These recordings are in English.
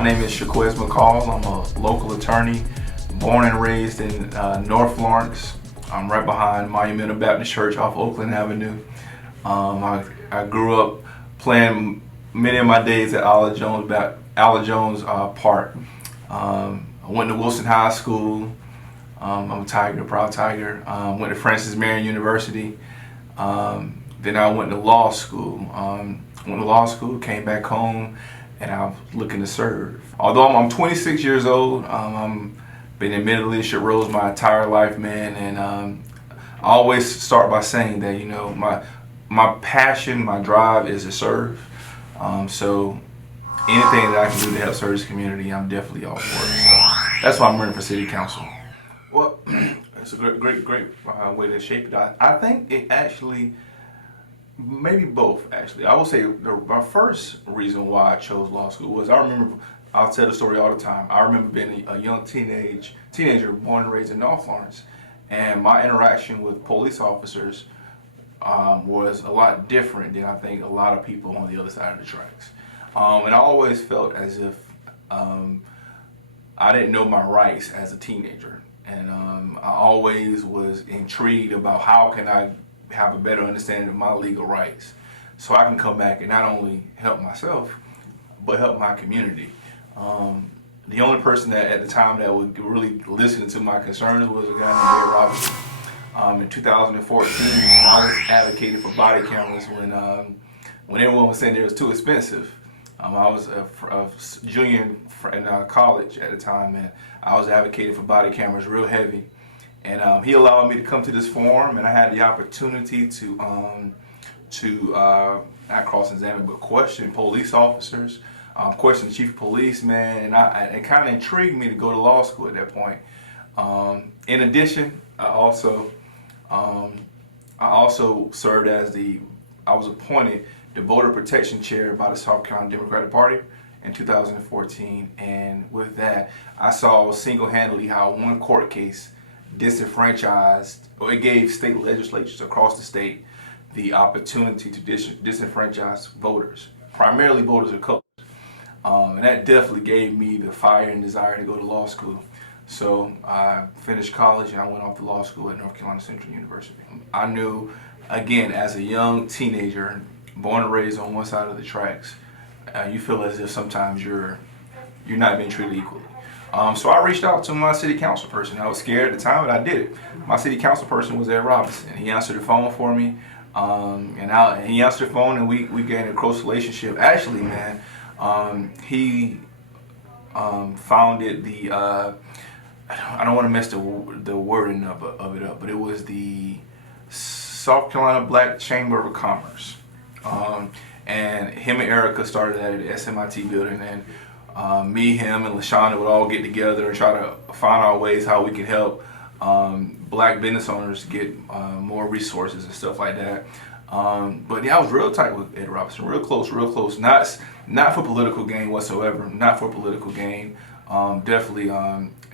My name is Chaquez McCall. I'm a local attorney, born and raised in North Florence. I'm right behind Monumental Baptist Church off Oakland Avenue. I grew up playing many of my days at Alla Jones Park. I went to Wilson High School. I'm a Tiger, a proud Tiger. Went to Francis Marion University. Then I went to law school. Came back home, and I'm looking to serve. Although I'm 26 years old, I'm been in middle leadership roles my entire life, man. And I always start by saying that, you know, my passion, my drive is to serve. So anything that I can do to help serve this community, I'm definitely all for it. So that's why I'm running for city council. Well, it's a great way to shape it. I think it actually, maybe both actually. I will say my first reason why I chose law school was I'll tell the story all the time. I remember being a young teenager born and raised in North Florence, and my interaction with police officers was a lot different than I think a lot of people on the other side of the tracks. And I always felt as if I didn't know my rights as a teenager. And I always was intrigued about how can I have a better understanding of my legal rights so I can come back and not only help myself, but help my community. The only person that at the time that would really listen to my concerns was a guy named Ed Robinson. In 2014, I was advocating for body cameras when everyone was saying they was too expensive. I was a junior in college at the time, and I was advocating for body cameras real heavy. And he allowed me to come to this forum, and I had the opportunity to not cross-examine, but question police officers, question the chief of police, man, and it kind of intrigued me to go to law school at that point. In addition, I also served as I was appointed the voter protection chair by the South Carolina Democratic Party in 2014, and with that, I saw single-handedly how one court case disenfranchised, or it gave state legislatures across the state the opportunity to disenfranchise voters, primarily voters of color. And that definitely gave me the fire and desire to go to law school. So I finished college and I went off to law school at North Carolina Central University. I knew, again, as a young teenager, born and raised on one side of the tracks, you feel as if sometimes you're not being treated equally. So I reached out to my city council person. I was scared at the time, but I did it. My city council person was Ed Robinson. He answered the phone for me, and he answered the phone, and we gained a close relationship. Actually, man, he founded the I don't want to mess the wording of it up, but it was the South Carolina Black Chamber of Commerce. And him and Erica started that at the SMIT building, and me, him, and LaShawna would all get together and try to find our ways how we could help black business owners get more resources and stuff like that. But yeah, I was real tight with Ed Robinson, real close, not for political gain whatsoever, not for political gain. Definitely,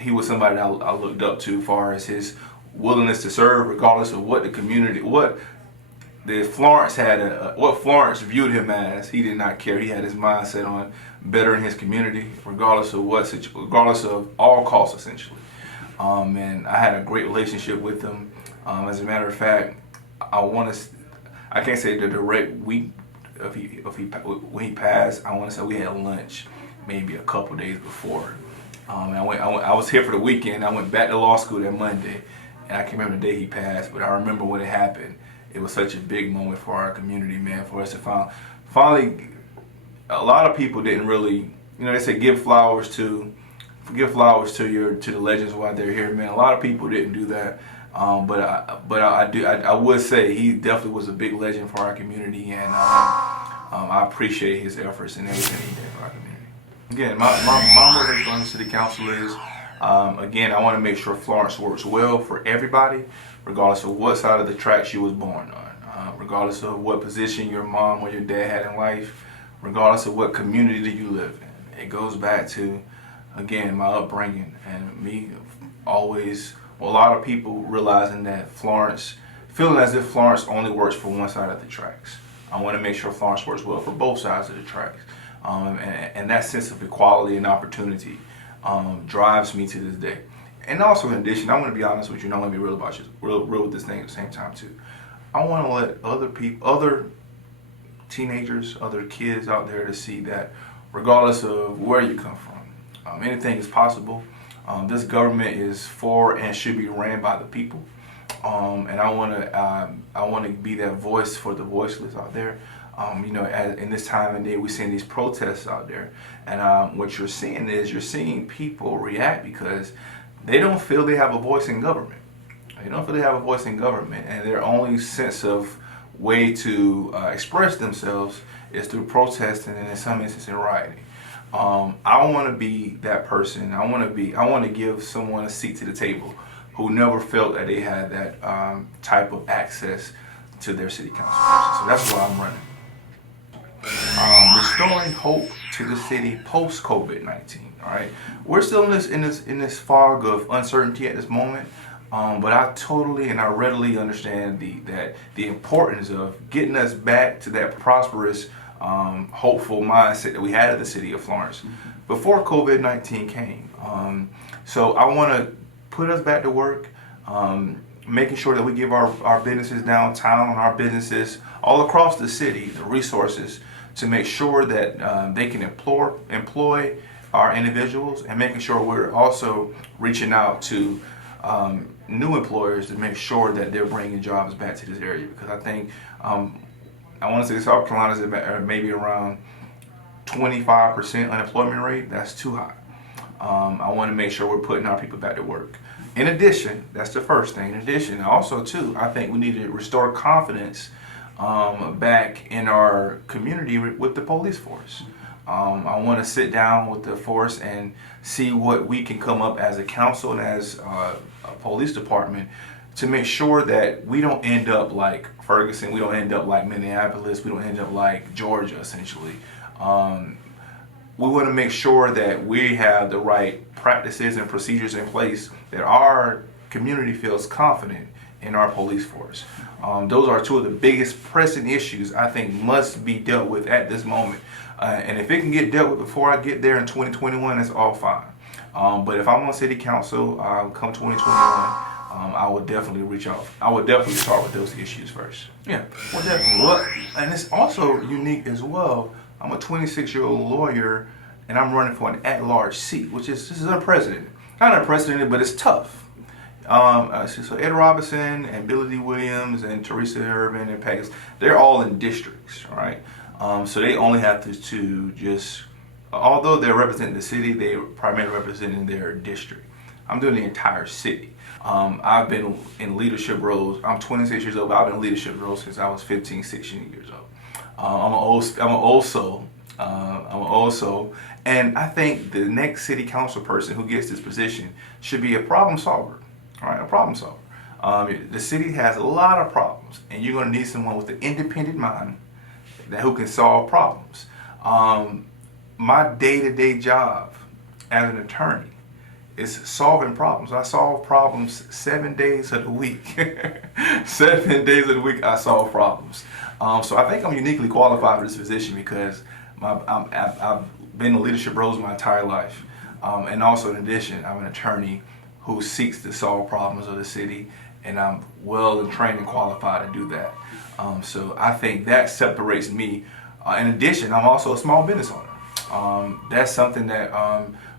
he was somebody that I looked up to as far as his willingness to serve, regardless of what the community, what Florence viewed him as. He did not care. He had his mindset on bettering his community, regardless of all costs, essentially. And I had a great relationship with him. As a matter of fact, I can't say the direct week when he passed. I want to say we had lunch maybe a couple days before. And I was here for the weekend. I went back to law school that Monday, and I can't remember the day he passed, but I remember when it happened. It was such a big moment for our community, man, for us to finally, a lot of people didn't really, you know, they say give flowers to the legends why they're here, man. A lot of people didn't do that, but I would say he definitely was a big legend for our community, and I appreciate his efforts and everything he did for our community. Again, my motivation on the city council is, again, I want to make sure Florence works well for everybody, regardless of what side of the tracks you was born on, regardless of what position your mom or your dad had in life, regardless of what community that you live in. It goes back to, again, my upbringing and me always, well, a lot of people realizing that feeling as if Florence only works for one side of the tracks. I want to make sure Florence works well for both sides of the tracks. and that sense of equality and opportunity drives me to this day. And also, in addition, I want to be honest with you, and I want to be real about you, real with this thing at the same time too. I want to let other people, other teenagers, other kids out there to see that regardless of where you come from, anything is possible. This government is for and should be ran by the people, and I want to be that voice for the voiceless out there. In this time and day, we're seeing these protests out there, and what you're seeing is you're seeing people react because they don't feel they have a voice in government. They don't feel they have a voice in government, and their only sense of way to express themselves is through protesting and in some instances in rioting. I want to be that person. I want to give someone a seat to the table who never felt that they had that type of access to their city council person. So that's why I'm running. Restoring hope to the city post COVID-19. All right, we're still in this fog of uncertainty at this moment. But I totally and I readily understand the importance of getting us back to that prosperous, hopeful mindset that we had at the city of Florence before COVID-19 came. So I want to put us back to work, making sure that we give our businesses downtown and our businesses all across the city the resources to make sure that they can employ our individuals, and making sure we're also reaching out to new employers to make sure that they're bringing jobs back to this area, because I think I want to say South Carolina's at maybe around 25% unemployment rate. That's too high. I want to make sure we're putting our people back to work. In addition, that's the first thing. In addition, also too, I think we need to restore confidence back in our community with the police force. I want to sit down with the force and see what we can come up as a council and as a police department to make sure that we don't end up like Ferguson, we don't end up like Minneapolis, we don't end up like Georgia, essentially. We want to make sure that we have the right practices and procedures in place, that our community feels confident in our police force. Those are two of the biggest pressing issues I think must be dealt with at this moment. And if it can get dealt with before I get there in 2021, that's all fine. But if I'm on city council come 2021, I would definitely reach out. I would definitely start with those issues first. Yeah, well, definitely. Well, and it's also unique as well. I'm a 26-year-old lawyer, and I'm running for an at-large seat, this is unprecedented. Not unprecedented, but it's tough. So Ed Robinson and Billy D. Williams and Teresa Irvin and Pegasus, they're all in districts, right? So they only have to just, although they're representing the city, they're primarily representing their district. I'm doing the entire city. I've been in leadership roles. I'm 26 years old, but I've been in leadership roles since I was 15, 16 years old. I'm an old soul, and I think the next city council person who gets this position should be a problem solver, all right? A problem solver. The city has a lot of problems, and you're going to need someone with an independent mind who can solve problems. My day-to-day job as an attorney is solving problems. I solve problems 7 days of the week. 7 days of the week I solve problems. So I think I'm uniquely qualified for this position because I've been in leadership roles my entire life. And also in addition, I'm an attorney who seeks to solve problems of the city, and I'm well and trained and qualified to do that. So I think that separates me. In addition, I'm also a small business owner. That's something that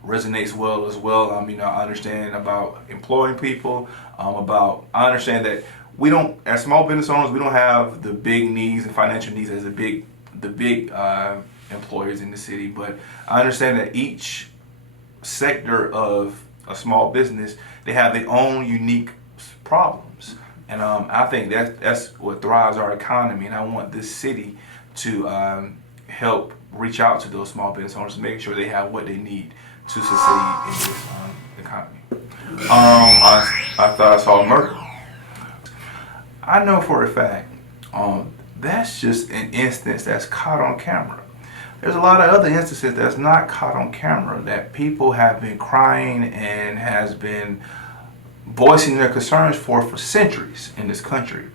resonates well as well. I understand about employing people. I understand that we don't, as small business owners, we don't have the big needs and financial needs as the big employers in the city. But I understand that each sector of a small business, they have their own unique problems. And I think that's what thrives our economy, and I want this city to help reach out to those small business owners, make sure they have what they need to succeed in this economy. I thought I saw a murder. I know for a fact that's just an instance that's caught on camera. There's a lot of other instances that's not caught on camera that people have been crying and has been voicing their concerns for centuries in this country.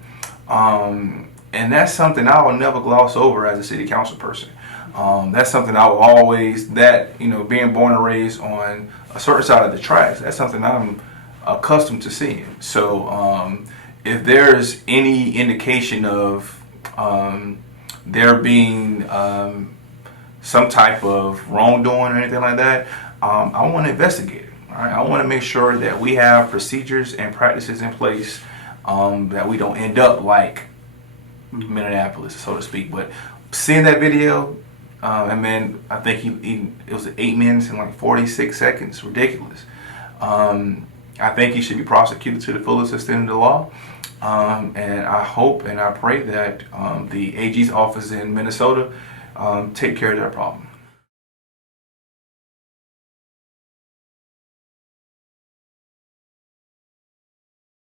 And that's something I will never gloss over as a city council person. That's something I will always, being born and raised on a certain side of the tracks, that's something I'm accustomed to seeing. So if there's any indication of there being some type of wrongdoing or anything like that, I want to investigate it. All right? I want to make sure that we have procedures and practices in place that we don't end up like Minneapolis, so to speak. But seeing that video, and man, I think it was 8 minutes and like 46 seconds. Ridiculous. I think he should be prosecuted to the fullest extent of the law. And I hope and I pray that the AG's office in Minnesota take care of that problem.